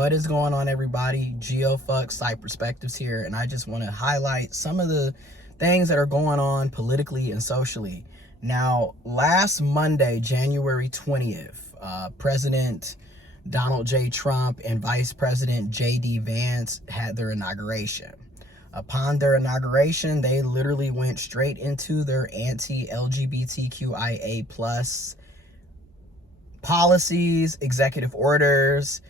What is going on, everybody? GeoFuck Site Perspectives here, and I just want to highlight some of the things that are going on politically and socially. Now, last Monday, January 20th, President Donald J. Trump and Vice President J.D. Vance had their inauguration. Upon their inauguration, they literally went straight into their anti-LGBTQIA plus policies, executive orders,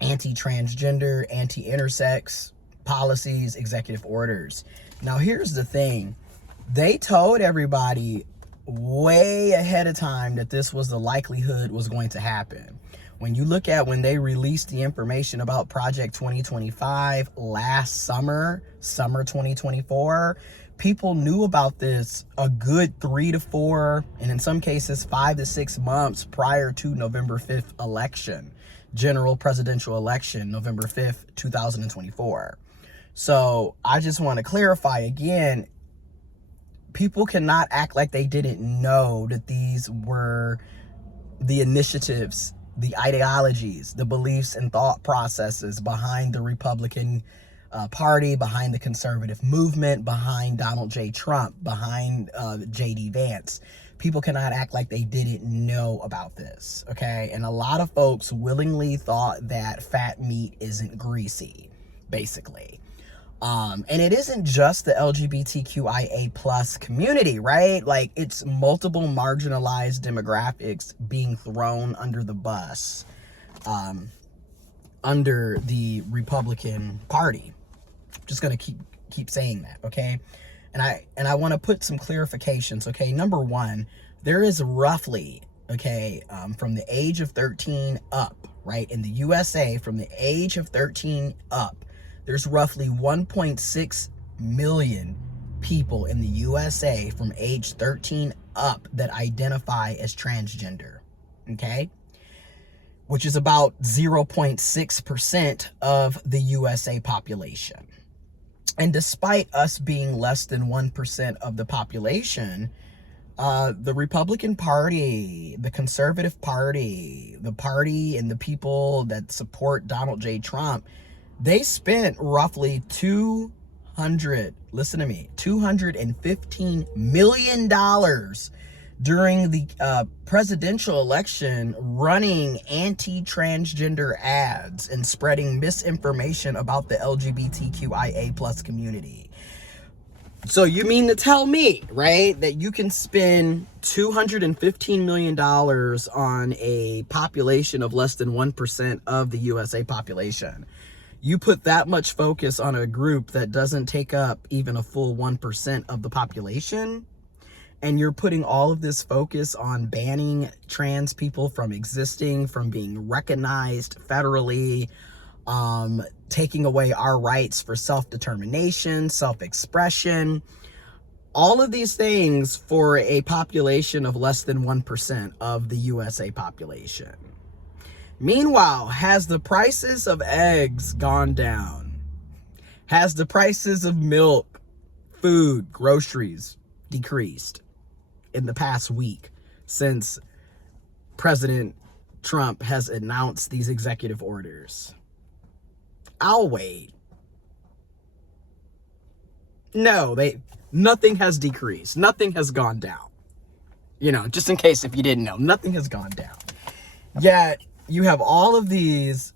anti-transgender, anti-intersex policies, executive orders. Now, here's the thing. They told everybody way ahead of time that this was the likelihood was going to happen. When you look at when they released the information about Project 2025 last summer 2024, people knew about this a good 3 to 4, and in some cases 5 to 6 months prior to November 5th election, general presidential election, November 5th, 2024. So I just want to clarify again, people cannot act like they didn't know that these were the initiatives, the ideologies, the beliefs and thought processes behind the Republican Party, behind the conservative movement, behind Donald J. Trump, behind J.D. Vance. People cannot act like they didn't know about this, okay? And a lot of folks willingly thought that fat meat isn't greasy, basically. And it isn't just the LGBTQIA plus community, right? Like, it's multiple marginalized demographics being thrown under the bus under the Republican Party. Just gonna keep saying that, okay? And I want to put some clarifications, okay? Number one, there is roughly, okay, from the age of 13 up, right, in the USA, from the age of 13 up, there's roughly 1.6 million people in the USA from age 13 up that identify as transgender, okay? Which is about 0.6% of the USA population. And despite us being less than 1% of the population, the Republican Party, the Conservative Party, the party and the people that support Donald J. Trump, they spent roughly $215 million during the presidential election running anti-transgender ads and spreading misinformation about the LGBTQIA plus community. So you mean to tell me, right, that you can spend $215 million on a population of less than 1% of the USA population? You put that much focus on a group that doesn't take up even a full 1% of the population, and you're putting all of this focus on banning trans people from existing, from being recognized federally, taking away our rights for self-determination, self-expression, all of these things for a population of less than 1% of the USA population. Meanwhile, has the prices of eggs gone down? Has the prices of milk, food, groceries decreased in the past week since President Trump has announced these executive orders? I'll wait. No, nothing has decreased. Nothing has gone down. You know, just in case if you didn't know, nothing has gone down. Yet you have all of these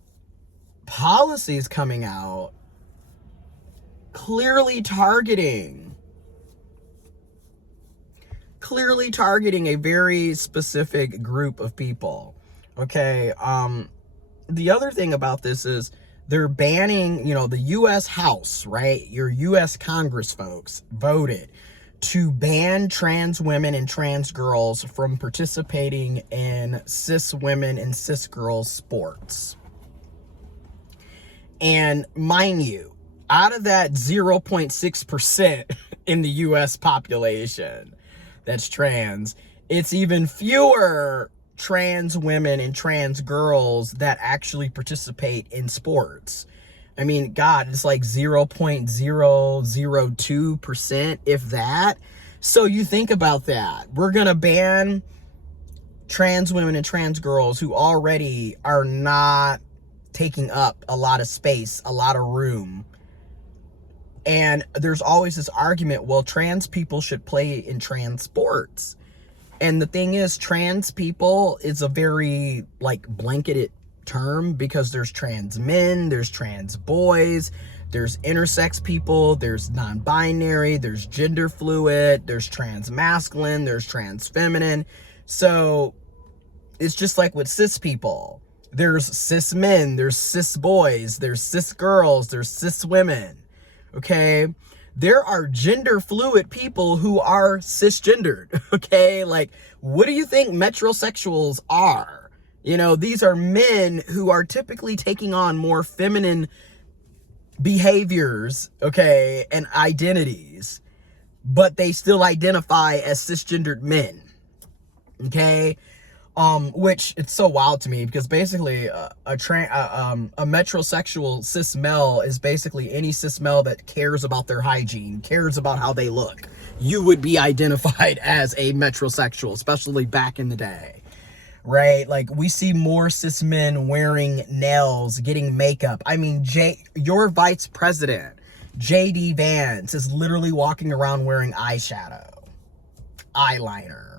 policies coming out clearly targeting a very specific group of people. Okay, the other thing about this is they're banning, you know, the U.S. House, right? Your U.S. Congress folks voted to ban trans women and trans girls from participating in cis women and cis girls sports. And mind you, out of that 0.6% in the U.S. population that's trans, it's even fewer trans women and trans girls that actually participate in sports. I mean, God, it's like 0.002%, if that. So you think about that. We're going to ban trans women and trans girls who already are not taking up a lot of space, a lot of room. And there's always this argument, well, trans people should play in trans sports. And the thing is, trans people is a very, like, blanketed term, because there's trans men, there's trans boys, there's intersex people, there's non-binary, there's gender fluid, there's trans masculine, there's trans feminine. So it's just like with cis people. There's cis men, there's cis boys, there's cis girls, there's cis women. Okay? There are gender fluid people who are cisgendered. Okay? Like, what do you think metrosexuals are? You know, these are men who are typically taking on more feminine behaviors, okay, and identities, but they still identify as cisgendered men. Okay? Which it's so wild to me, because basically a metrosexual cis male is basically any cis male that cares about their hygiene, cares about how they look. You would be identified as a metrosexual, especially back in the day, right? Like, we see more cis men wearing nails, getting makeup. I mean, your vice president, JD Vance, is literally walking around wearing eyeshadow, eyeliner.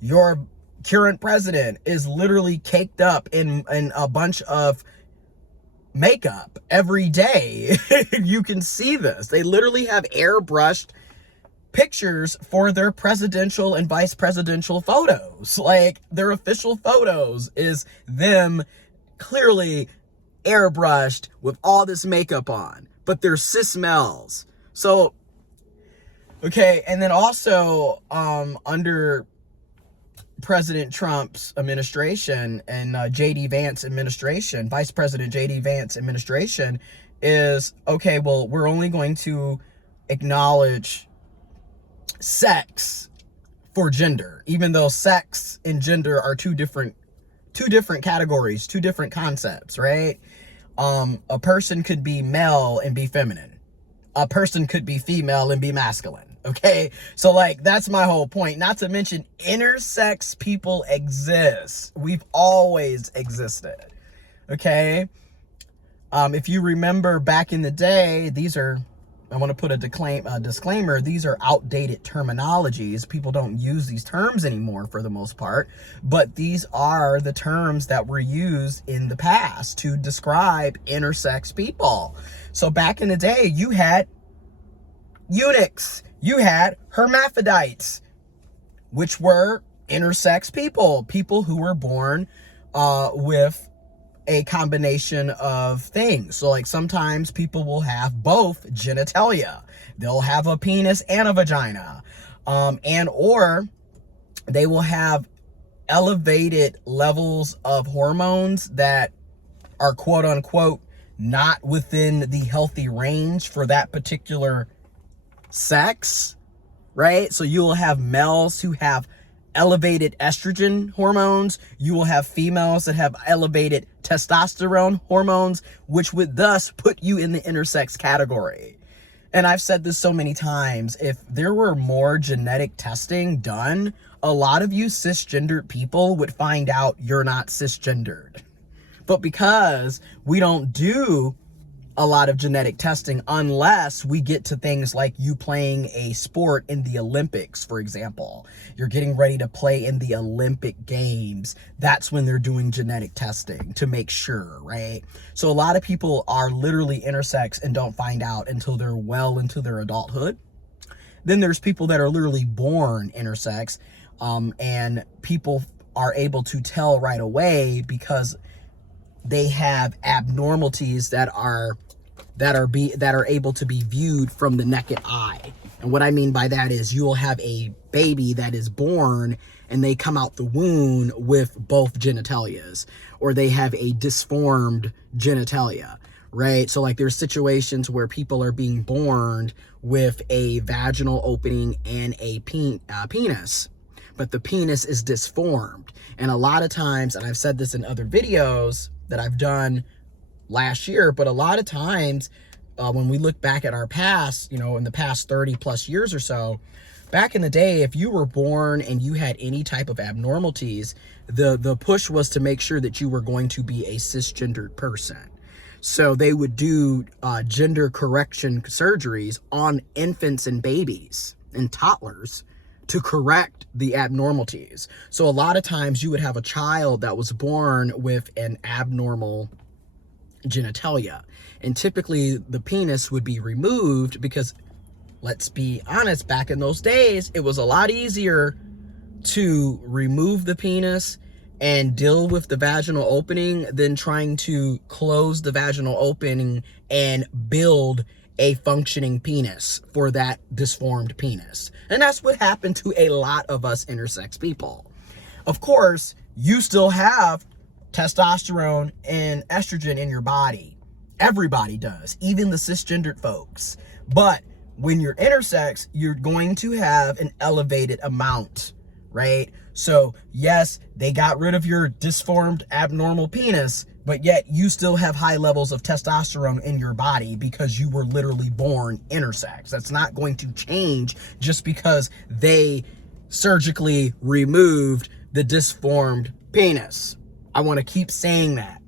Your current president is literally caked up in a bunch of makeup every day. You can see this. They literally have airbrushed pictures for their presidential and vice presidential photos. Like, their official photos is them clearly airbrushed with all this makeup on, but they're cis males. So, okay, and then also under President Trump's administration and JD Vance administration, Vice President JD Vance administration, is, okay, well, we're only going to acknowledge sex for gender, even though sex and gender are two different categories, two different concepts, right? A person could be male and be feminine. A person could be female and be masculine. Okay, so like, that's my whole point. Not to mention, intersex people exist. We've always existed. Okay, if you remember back in the day, I want to put a disclaimer, these are outdated terminologies. People don't use these terms anymore for the most part, but these are the terms that were used in the past to describe intersex people. So back in the day, you had eunuchs, you had hermaphrodites, which were intersex people who were born with a combination of things. So like, sometimes people will have both genitalia. They'll have a penis and a vagina. Or they will have elevated levels of hormones that are quote unquote not within the healthy range for that particular sex, right? So you will have males who have elevated estrogen hormones. You will have females that have elevated testosterone hormones, which would thus put you in the intersex category. And I've said this so many times, if there were more genetic testing done, a lot of you cisgendered people would find out you're not cisgendered. But because we don't do a lot of genetic testing unless we get to things like you playing a sport in the Olympics, for example. You're getting ready to play in the Olympic Games. That's when they're doing genetic testing to make sure, right? So a lot of people are literally intersex and don't find out until they're well into their adulthood. Then there's people that are literally born intersex, and people are able to tell right away because they have abnormalities that are able to be viewed from the naked eye. And what I mean by that is, you will have a baby that is born and they come out the womb with both genitalias, or they have a disformed genitalia, right? So like, there's situations where people are being born with a vaginal opening and a penis, but the penis is disformed. And a lot of times, and I've said this in other videos that I've done last year, but a lot of times when we look back at our past, in the past 30 plus years or so, back in the day, if you were born and you had any type of abnormalities, the push was to make sure that you were going to be a cisgendered person. So they would do gender correction surgeries on infants and babies and toddlers to correct the abnormalities. So a lot of times you would have a child that was born with an abnormal genitalia, and typically the penis would be removed because, let's be honest, back in those days, it was a lot easier to remove the penis and deal with the vaginal opening than trying to close the vaginal opening and build a functioning penis for that disformed penis. And that's what happened to a lot of us intersex people. Of course, you still have testosterone and estrogen in your body. Everybody does, even the cisgendered folks. But when you're intersex, you're going to have an elevated amount, right? So yes, they got rid of your disformed abnormal penis, but yet you still have high levels of testosterone in your body because you were literally born intersex. That's not going to change just because they surgically removed the disformed penis. I want to keep saying that.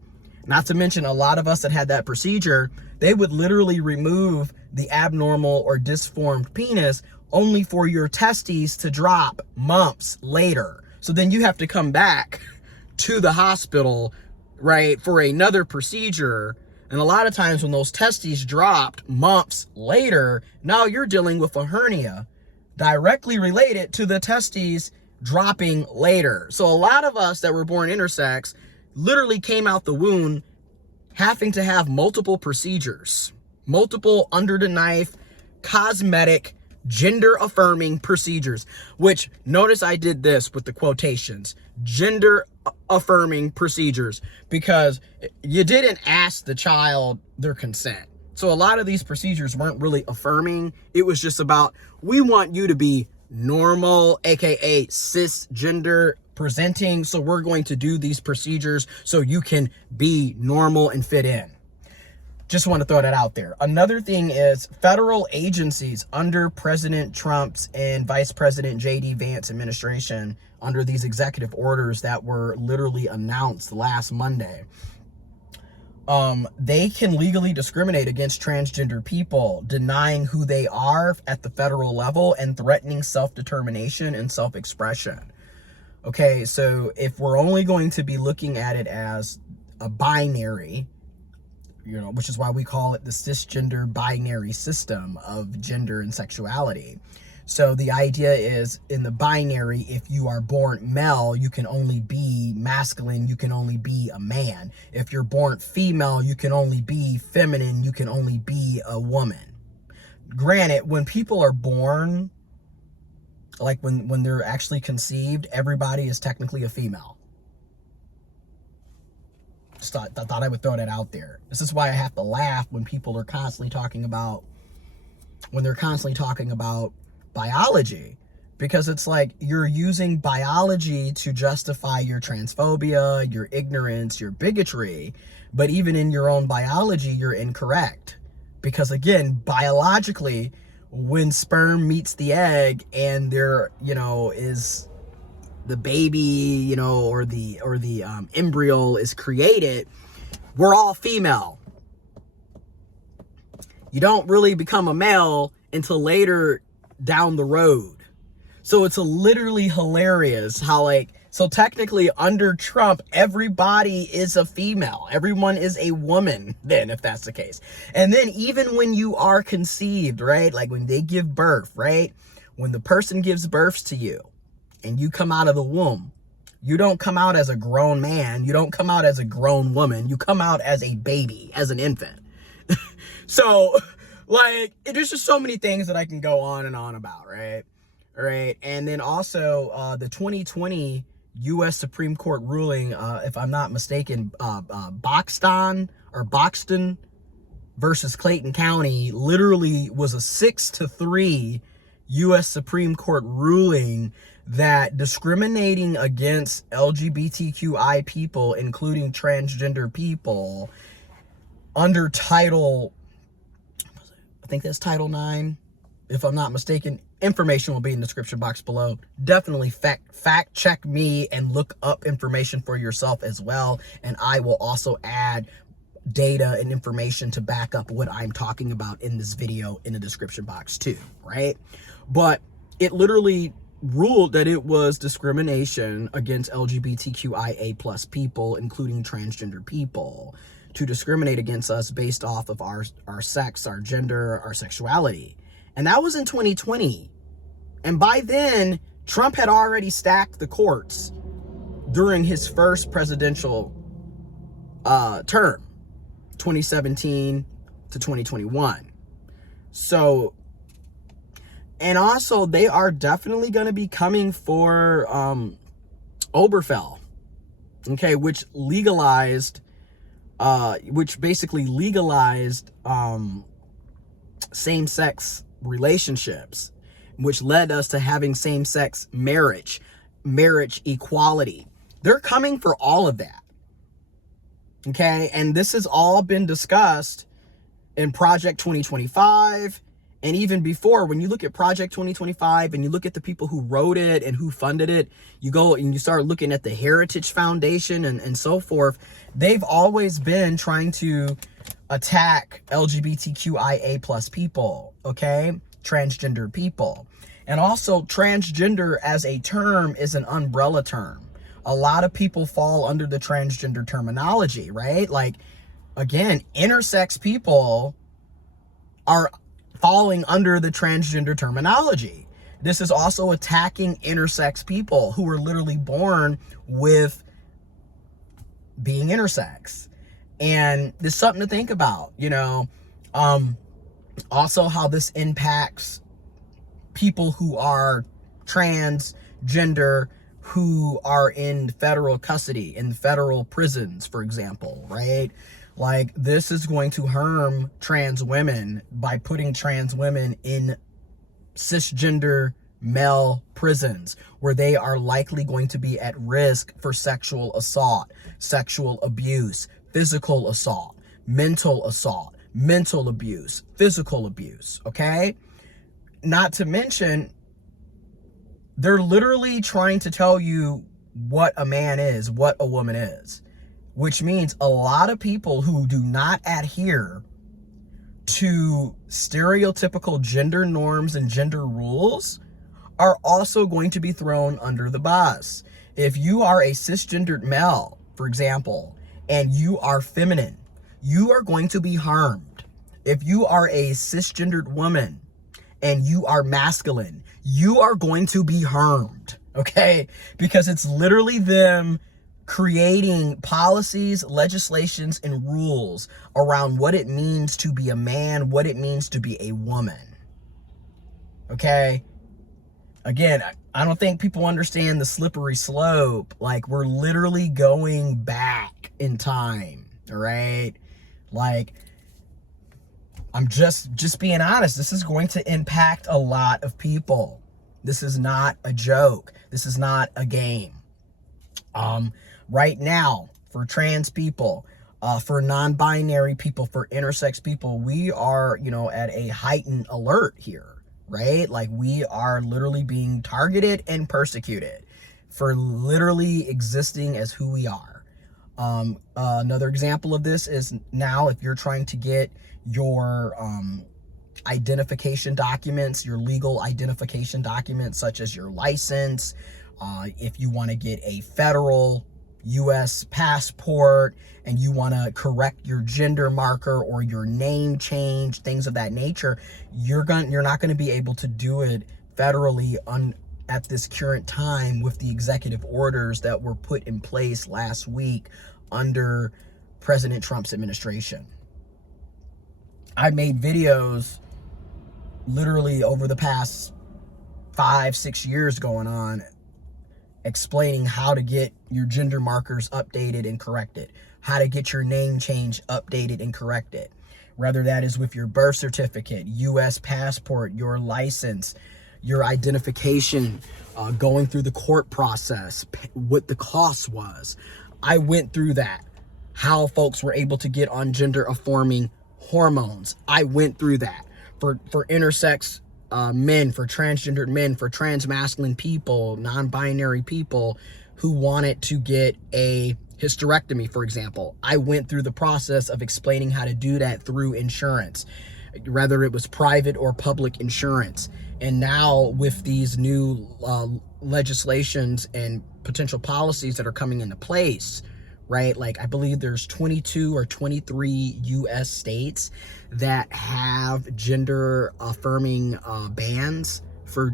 Not to mention, a lot of us that had that procedure, they would literally remove the abnormal or disformed penis only for your testes to drop months later. So then you have to come back to the hospital, right, for another procedure. And a lot of times when those testes dropped months later, now you're dealing with a hernia directly related to the testes dropping later. So a lot of us that were born intersex literally came out the womb having to have multiple procedures, multiple under the knife, cosmetic, gender affirming procedures, which notice I did this with the quotations, gender affirming procedures, because you didn't ask the child their consent. So a lot of these procedures weren't really affirming. It was just about, we want you to be normal, aka cisgender presenting, so we're going to do these procedures so you can be normal and fit in. Just want to throw that out there. Another thing is federal agencies under President Trump's and Vice President J.D. Vance administration, under these executive orders that were literally announced last Monday, they can legally discriminate against transgender people, denying who they are at the federal level and threatening self-determination and self-expression. Okay, so if we're only going to be looking at it as a binary, you know, which is why we call it the cisgender binary system of gender and sexuality. So the idea is, in the binary, if you are born male, you can only be masculine, you can only be a man. If you're born female, you can only be feminine, you can only be a woman. Granted, when people are born, like when they're actually conceived, everybody is technically a female. Just thought I would throw that out there. This is why I have to laugh when people are constantly talking about, biology, because it's like you're using biology to justify your transphobia, your ignorance, your bigotry. But even in your own biology, you're incorrect. Because again, biologically, when sperm meets the egg and there, you know, is the baby, you know, or the embryo is created, we're all female. You don't really become a male until later down the road. So it's literally hilarious how, like, so technically under Trump, everybody is a female. Everyone is a woman then, if that's the case. And then even when you are conceived, right? Like when they give birth, right? When the person gives birth to you and you come out of the womb, you don't come out as a grown man. You don't come out as a grown woman. You come out as a baby, as an infant. So, like, there's just so many things that I can go on and on about, right? All right. And then also the 2020 U.S. Supreme Court ruling, if I'm not mistaken, Boxton versus Clayton County literally was a 6-3 U.S. Supreme Court ruling that discriminating against LGBTQI people, including transgender people, under Title, I think that's Title 9, if I'm not mistaken, Information will be in the description box below. Definitely fact check me and look up information for yourself as well. And I will also add data and information to back up what I'm talking about in this video in the description box too, right? But it literally ruled that it was discrimination against LGBTQIA plus people, including transgender people, to discriminate against us based off of our sex, our gender, our sexuality. And that was in 2020. And by then, Trump had already stacked the courts during his first presidential term, 2017 to 2021. So, and also they are definitely going to be coming for Oberfell, okay, which basically legalized same-sex relationships, which led us to having same-sex marriage equality. They're coming for all of that. Okay, and this has all been discussed in Project 2025, and even before. When you look at Project 2025 and you look at the people who wrote it and who funded it, you go and you start looking at the Heritage Foundation and so forth. They've always been trying to attack LGBTQIA plus people, okay? Transgender people. And also, transgender as a term is an umbrella term. A lot of people fall under the transgender terminology, right? Like, again, intersex people are falling under the transgender terminology. This is also attacking intersex people who are literally born with being intersex. And there's something to think about, you know. Also how this impacts people who are transgender, who are in federal custody, in federal prisons, for example, right? Like, this is going to harm trans women by putting trans women in cisgender male prisons, where they are likely going to be at risk for sexual assault, sexual abuse, physical assault, mental abuse, physical abuse, okay? Not to mention, they're literally trying to tell you what a man is, what a woman is, which means a lot of people who do not adhere to stereotypical gender norms and gender rules are also going to be thrown under the bus. If you are a cisgendered male, for example, and you are feminine, you are going to be harmed. If you are a cisgendered woman and you are masculine, you are going to be harmed, okay? Because it's literally them creating policies, legislations, and rules around what it means to be a man, what it means to be a woman, okay? Again, I don't think people understand the slippery slope. Like, we're literally going back in time, all right? Like, I'm just being honest. This is going to impact a lot of people. This is not a joke. This is not a game. Right now, for trans people, for non-binary people, for intersex people, we are, you know, at a heightened alert here, right? Like, we are literally being targeted and persecuted for literally existing as who we are. Another example of this is now, if you're trying to get your identification documents, your legal identification documents, such as your license, if you want to get a federal U.S. passport and you want to correct your gender marker or your name change, things of that nature, you're not going to be able to do it federally at this current time with the executive orders that were put in place last week under President Trump's administration. I made videos literally over the past 5-6 years going on, explaining how to get your gender markers updated and corrected, how to get your name change updated and corrected, whether that is with your birth certificate, U.S. passport, your license, your identification, going through the court process, what the cost was. I went through that, how folks were able to get on gender affirming hormones. I went through that. For intersex men, for transgendered men, for transmasculine people, non-binary people who wanted to get a hysterectomy, for example. I went through the process of explaining how to do that through insurance, whether it was private or public insurance. And now with these new legislations and potential policies that are coming into place, right? Like I believe there's 22 or 23 US states that have gender affirming bans for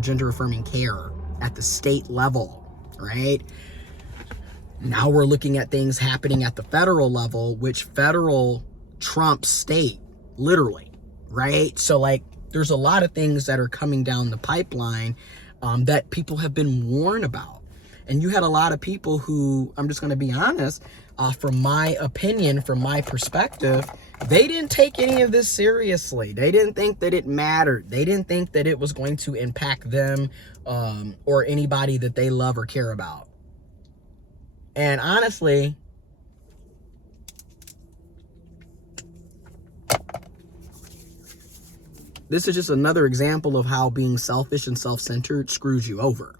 gender affirming care at the state level, right? Now we're looking at things happening at the federal level, which federal trumps state, literally, right? So like there's a lot of things that are coming down the pipeline that people have been warned about. And you had a lot of people who, I'm just going to be honest, from my opinion, from my perspective, they didn't take any of this seriously. They didn't think that it mattered. They didn't think that it was going to impact them or anybody that they love or care about. And honestly, this is just another example of how being selfish and self-centered screws you over.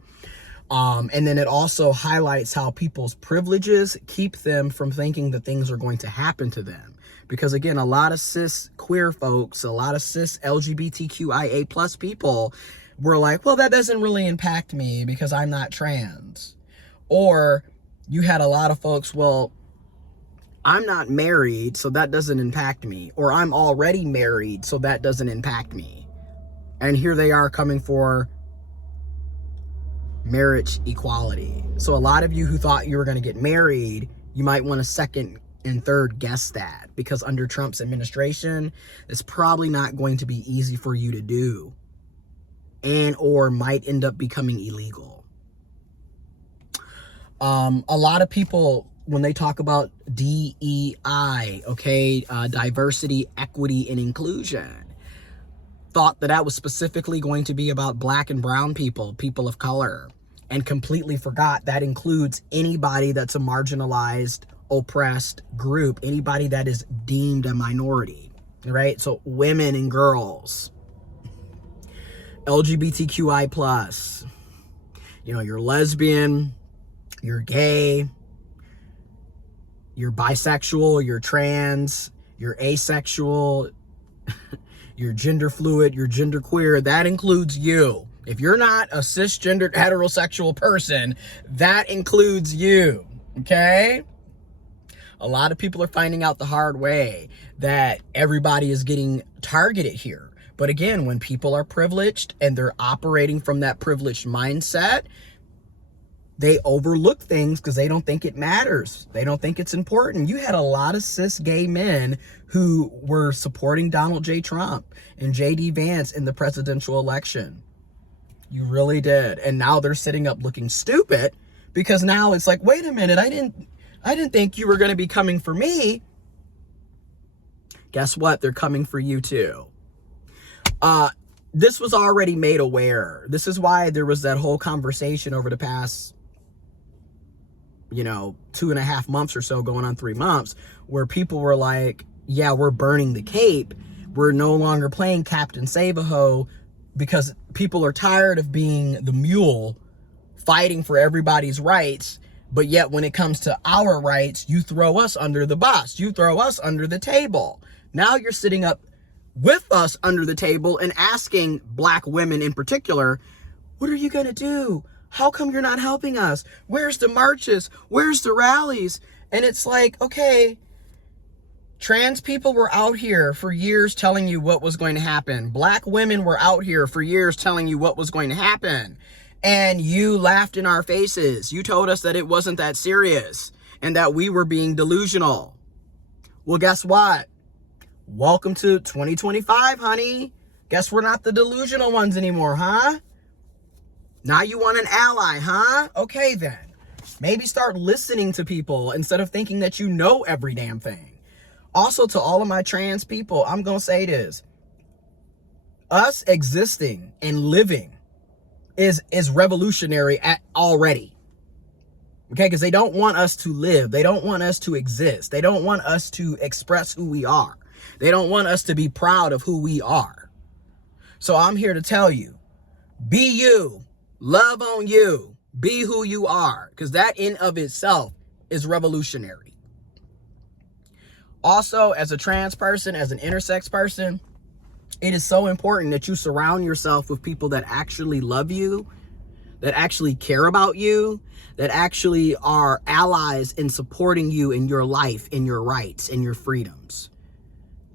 And then it also highlights how people's privileges keep them from thinking that things are going to happen to them. Because again, a lot of cis queer folks, a lot of cis LGBTQIA plus people were like, well, that doesn't really impact me because I'm not trans. Or you had a lot of folks, well, I'm not married, so that doesn't impact me. Or I'm already married, so that doesn't impact me. And here they are coming for marriage equality. So a lot of you who thought you were going to get married, you might want to second and third guess that, because under Trump's administration, it's probably not going to be easy for you to do, and or might end up becoming illegal. A lot of people, when they talk about DEI, okay, diversity, equity, and inclusion, thought that was specifically going to be about black and brown people, people of color, and completely forgot that includes anybody that's a marginalized, oppressed group, anybody that is deemed a minority, right? So women and girls, LGBTQI plus, you know, you're lesbian, you're gay, you're bisexual, you're trans, you're asexual, you're gender fluid, you're gender queer. That includes you. If you're not a cisgendered heterosexual person, that includes you, okay? A lot of people are finding out the hard way that everybody is getting targeted here. But again, when people are privileged and they're operating from that privileged mindset, they overlook things because they don't think it matters. They don't think it's important. You had a lot of cis gay men who were supporting Donald J. Trump and J.D. Vance in the presidential election. You really did. And now they're sitting up looking stupid because now it's like, wait a minute, I didn't think you were going to be coming for me. Guess what? They're coming for you too. This was already made aware. This is why there was that whole conversation over the past 2.5 months or so, going on 3 months, where people were like, yeah, we're burning the cape. We're no longer playing Captain Save-A-Ho because people are tired of being the mule fighting for everybody's rights. But yet when it comes to our rights, you throw us under the bus. You throw us under the table. Now you're sitting up with us under the table and asking black women in particular, what are you going to do? How come you're not helping us? Where's the marches? Where's the rallies? And it's like, okay, trans people were out here for years telling you what was going to happen. Black women were out here for years telling you what was going to happen. And you laughed in our faces. You told us that it wasn't that serious and that we were being delusional. Well, guess what? Welcome to 2025, honey. Guess we're not the delusional ones anymore, huh? Now you want an ally, huh? Okay, then. Maybe start listening to people instead of thinking that you know every damn thing. Also, to all of my trans people, I'm going to say this. Us existing and living is revolutionary already. Okay, because they don't want us to live. They don't want us to exist. They don't want us to express who we are. They don't want us to be proud of who we are. So I'm here to tell you, be you, love on you, be who you are, because that in of itself is revolutionary. Also, as a trans person, as an intersex person, it is so important that you surround yourself with people that actually love you, that actually care about you, that actually are allies in supporting you in your life, in your rights, in your freedoms.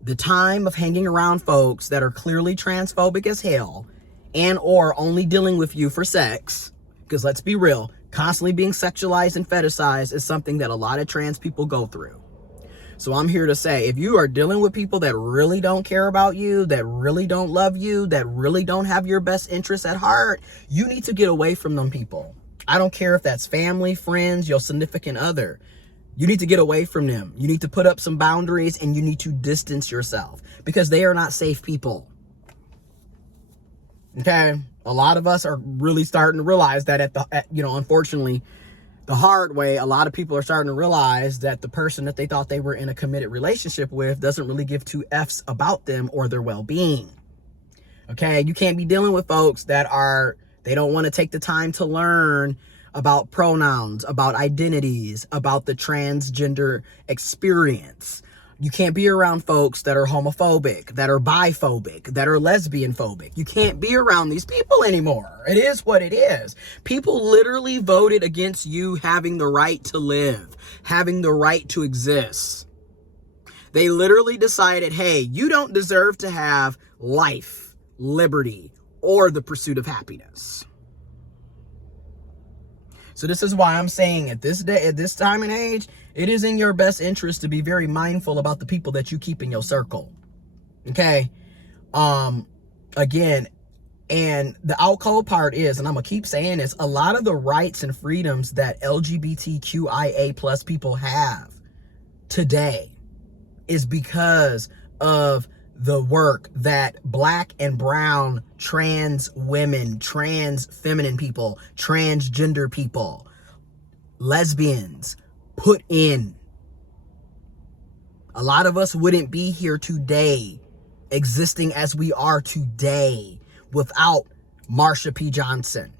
The time of hanging around folks that are clearly transphobic as hell and or only dealing with you for sex, because let's be real, constantly being sexualized and fetishized is something that a lot of trans people go through. So I'm here to say, if you are dealing with people that really don't care about you, that really don't love you, that really don't have your best interests at heart, you need to get away from them people. I don't care if that's family, friends, your significant other. You need to get away from them. You need to put up some boundaries and you need to distance yourself because they are not safe people. Okay? A lot of us are really starting to realize that unfortunately, the hard way, a lot of people are starting to realize that the person that they thought they were in a committed relationship with doesn't really give two F's about them or their well-being. Okay? You can't be dealing with folks that they don't want to take the time to learn about pronouns, about identities, about the transgender experience. You can't be around folks that are homophobic, that are biphobic, that are lesbian phobic. You can't be around these people anymore. It is what it is. People literally voted against you having the right to live, having the right to exist. They literally decided, hey, you don't deserve to have life, liberty, or the pursuit of happiness. So this is why I'm saying at this time and age, it is in your best interest to be very mindful about the people that you keep in your circle. Okay? Again, and the out cold part is, and I'm going to keep saying this, a lot of the rights and freedoms that LGBTQIA plus people have today is because of the work that Black and brown trans women, trans feminine people, transgender people, lesbians put in. A lot of us wouldn't be here today, existing as we are today, without Marsha P. Johnson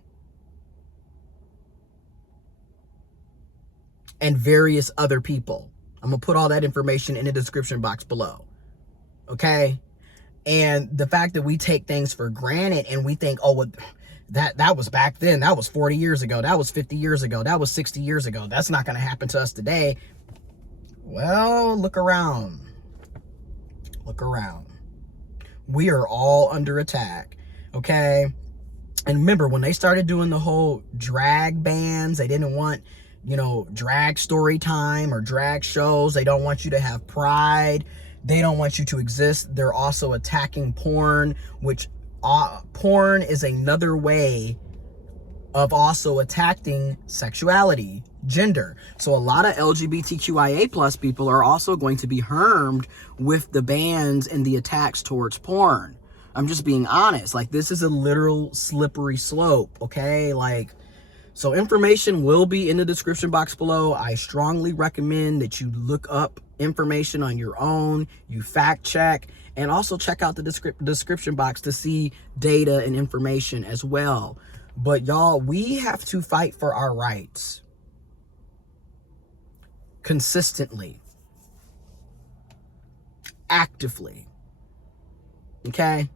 and various other people. I'm going to put all that information in the description box below. Okay? And the fact that we take things for granted and we think, oh, well, that was back then. That was 40 years ago. That was 50 years ago. That was 60 years ago. That's not going to happen to us today. Well, look around. Look around. We are all under attack. Okay? And remember, when they started doing the whole drag bans, they didn't want, drag story time or drag shows. They don't want you to have pride. They don't want you to exist. They're also attacking porn, which porn is another way of also attacking sexuality, gender. So a lot of LGBTQIA plus people are also going to be harmed with the bans and the attacks towards porn. I'm just being honest. Like, this is a literal slippery slope, okay? So information will be in the description box below. I strongly recommend that you look up information on your own, you fact check, and also check out the description box to see data and information as well. But y'all, we have to fight for our rights consistently, actively, okay?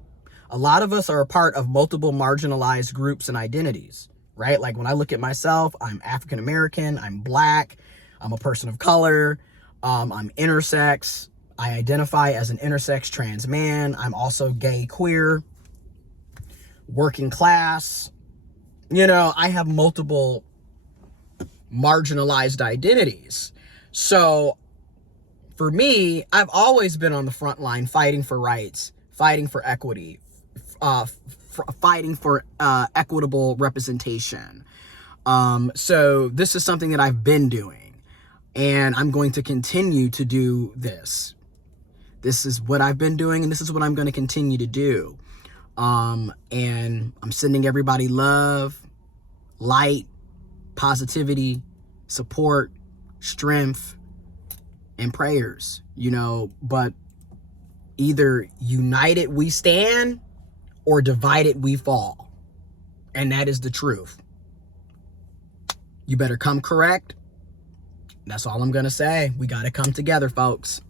A lot of us are a part of multiple marginalized groups and identities. Right? Like when I look at myself, I'm African American, I'm Black, I'm a person of color, I'm intersex, I identify as an intersex trans man, I'm also gay, queer, working class. I have multiple marginalized identities. So for me, I've always been on the front line fighting for rights, fighting for equity, fighting for equitable representation. So this is something that I've been doing, and I'm going to continue to do this. This is what I've been doing, and this is what I'm going to continue to do. And I'm sending everybody love, light, positivity, support, strength, and prayers, but either united we stand, or divided we fall. And that is the truth. You better come correct. That's all I'm going to say. We got to come together, folks.